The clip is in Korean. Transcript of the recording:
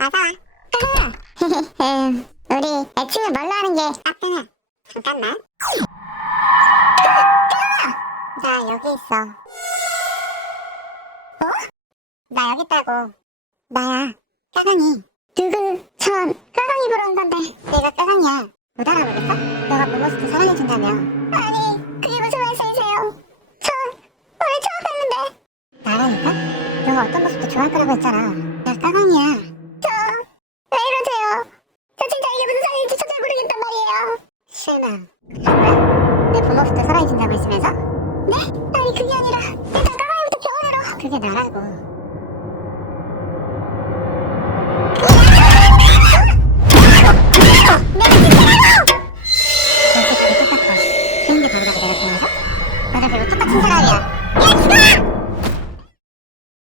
어서와. 음, 우리 애칭을 뭘로 하는 게? 아프나. 잠깐만. 나 여기 있어. 어? 나 여기 있다고. 나야. 까강이. 누구? 전 까강이 보러 온 건데. 내가 까강이야. 못 알아보겠어? 너가 모모스도 사랑해준다며. 아니, 그게 무슨 말씀이세요? 전 원래 처음 뵀는데. 나라니까? 너가 어떤 모습도 좋아할 거라고 했잖아. 실망. 그런가? 내 부모 부터 사랑해준다고 했으면서? 네? 아니 그게 아니라 일단 까마귀부터 병원으로. 그게 나라고. 똑같은 사람이야.